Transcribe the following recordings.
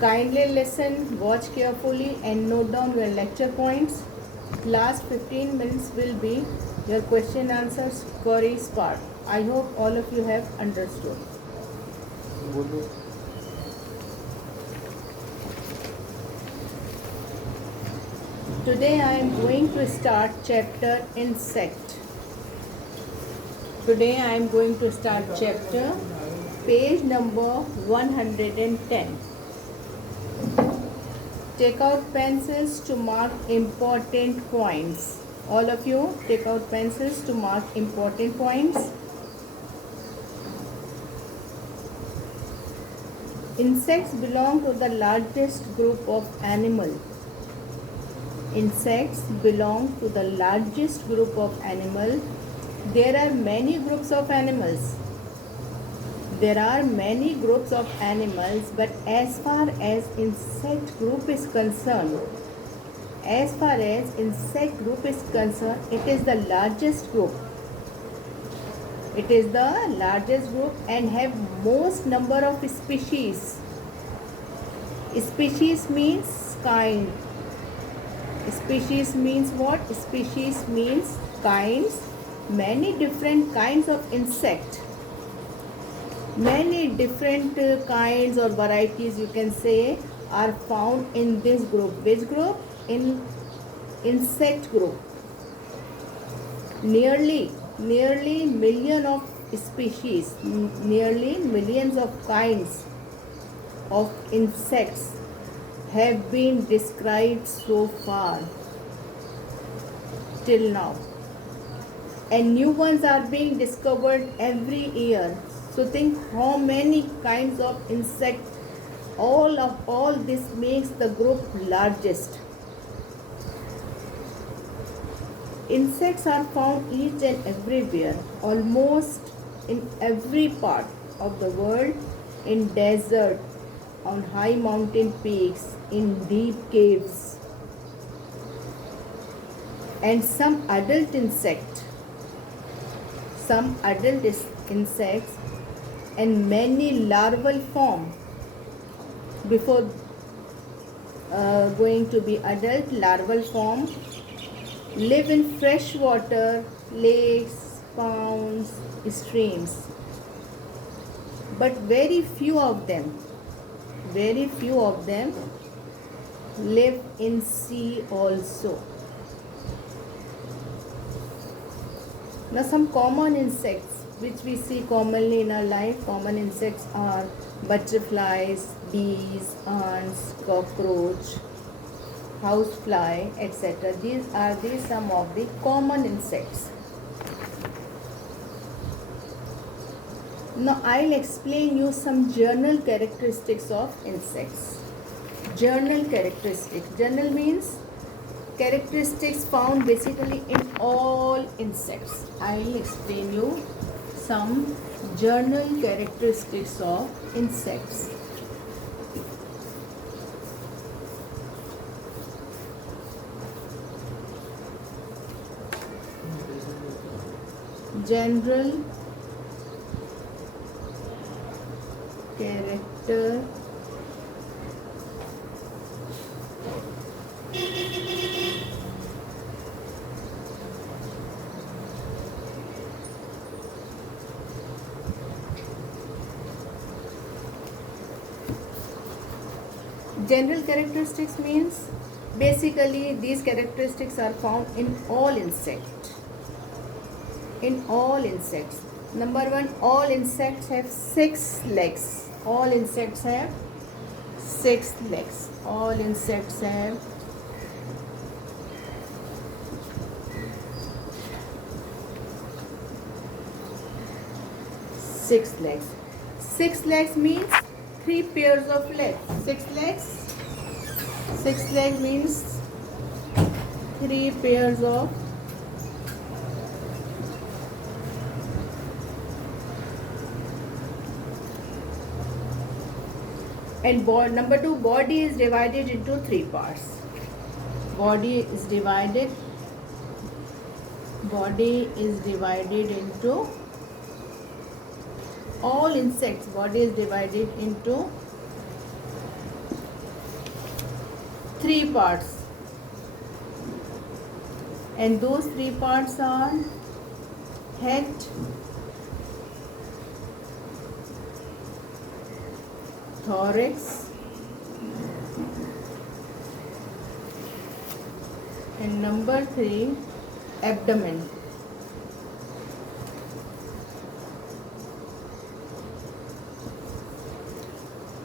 Kindly listen, watch carefully and note down your lecture points. Last 15 minutes will be your question answers queries part. I hope all of you have understood. Today I am going to start chapter insect. Today I am going to start chapter page number 110. Take out pencils to mark important points. All of you take out pencils to mark important points. Insects belong to the largest group of animals. Insects belong to the largest group of animals. There are many groups of animals. There are many groups of animals, but as far as insect group is concerned, it is the largest group. It is the largest group and have most number of species. Species means kind. Species means what? Species means kinds. Many different kinds of insect. Many different kinds or varieties, you can say, are found in this group. Which group? In insect group. Nearly million of species, nearly millions of kinds of insects have been described so far till now, and new ones are being discovered every year. So think how many kinds of insect, all this makes the group largest. Insects are found each and everywhere, almost in every part of the world, in desert, on high mountain peaks, in deep caves. And some adult insects and many larval form before going to be adult. Larval form live in fresh water, lakes, ponds, streams, but very few of them live in sea also. Now some common insects which we see commonly in our life. Common insects are butterflies, bees, ants, cockroach, housefly, etc. These are some of the common insects. Now I'll explain you some general characteristics of insects. General characteristics. General means characteristics found basically in all insects. I'll explain you some general characteristics of insects. General character general characteristics means basically these characteristics are found in all insects. In all insects. Number one, all insects have 6 legs. All insects have 6 legs. All insects have 6 legs. 6 legs means 3 pairs of legs. 6 legs. 6 legs means 3 pairs of and number 2, body is divided into 3 parts. Body is divided into all insects. Body is divided into three parts, and those three parts are head, thorax, and number 3, abdomen.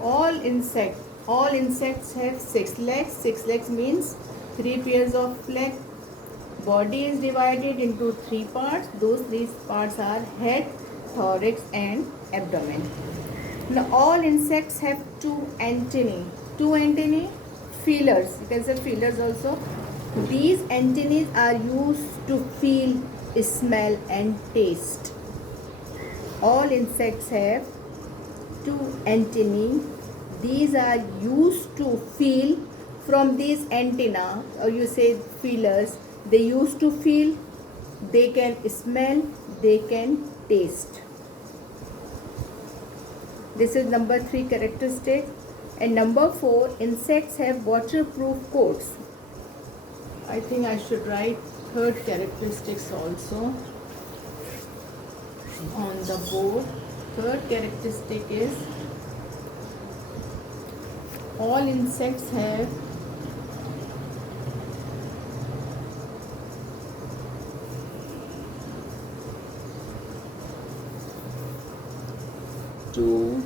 All insects have 6 legs. 6 legs means 3 pairs of legs. Body is divided into 3 parts. Those 3 parts are head, thorax and abdomen. Now all insects have 2 antennae. 2 antennae, feelers. You can say feelers also. These antennae are used to feel, smell and taste. All insects have 2 antennae. These are used to feel. From these antenna, or you say feelers, they used to feel, they can smell, they can taste. This is number 3 characteristic. And number 4, insects have waterproof coats. I think I should write third characteristics also on the board. Third characteristic is all insects have two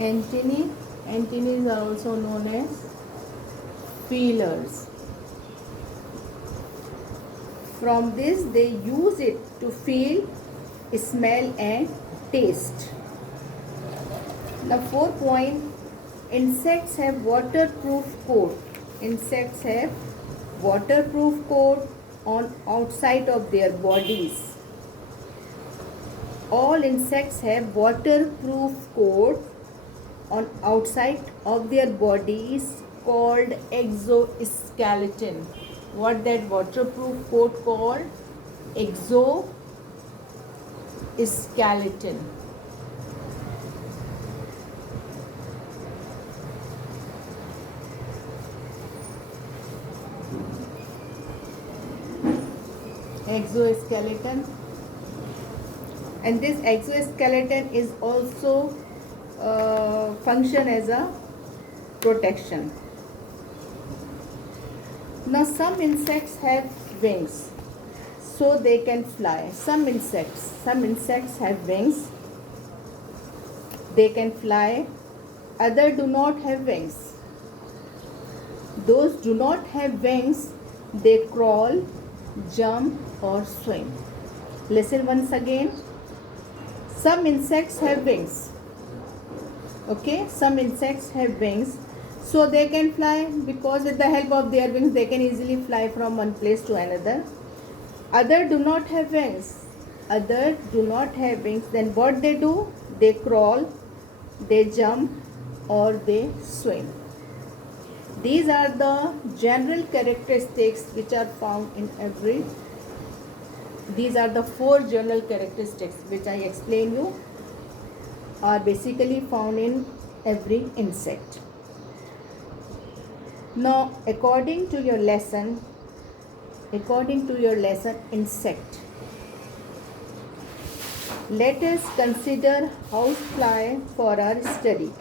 antennae. Antennae are also known as feelers. From this they use it to feel, smell and taste. The 4th point, insects have waterproof coat. Insects have waterproof coat on outside of their bodies. All insects have waterproof coat on outside of their bodies called exoskeleton. What that waterproof coat called? Exoskeleton. Exoskeleton. And this exoskeleton is also function as a protection. Now some insects have wings, so they can fly. Some insects have wings, they can fly. Others do not have wings. Those do not have wings, they crawl, jump or swim. Listen once again. Some insects have wings. Okay, some insects have wings, so they can fly, because with the help of their wings they can easily fly from one place to another. Others do not have wings. Then what they do? They crawl, they jump or they swim. These are the general characteristics which are found in every. These are the 4 general characteristics which I explain you are basically found in every insect. Now according to your lesson insect, let us consider housefly for our study.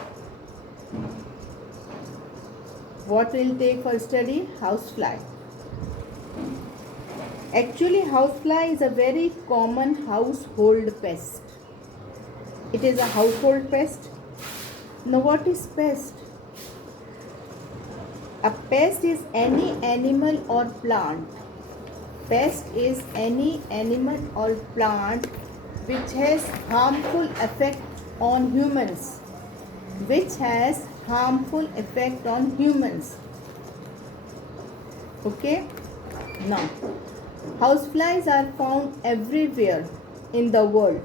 What will take for study? Housefly. Actually, housefly is a very common household pest. It is a household pest. Now what is pest? A pest is any animal or plant. Pest is any animal or plant which has harmful effect on humans. Okay? Now, houseflies are found everywhere in the world.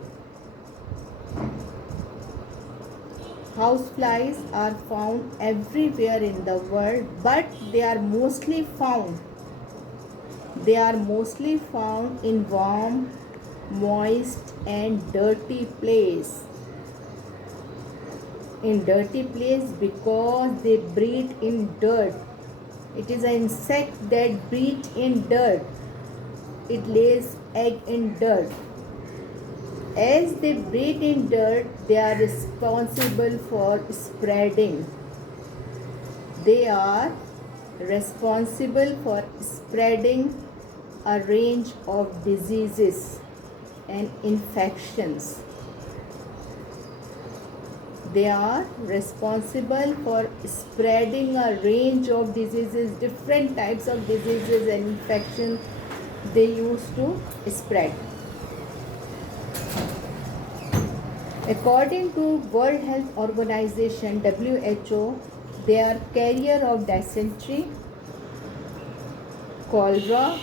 Houseflies are found everywhere in the world, but they are mostly found in warm, moist and dirty place. In dirty place because they breed in dirt. It is an insect that breeds in dirt. It lays egg in dirt. As they breed in dirt, they are responsible for spreading. They are responsible for spreading a range of diseases and infections. They are responsible for spreading a range of diseases, different types of diseases and infections they used to spread. According to World Health Organization WHO, they are carrier of dysentery, cholera,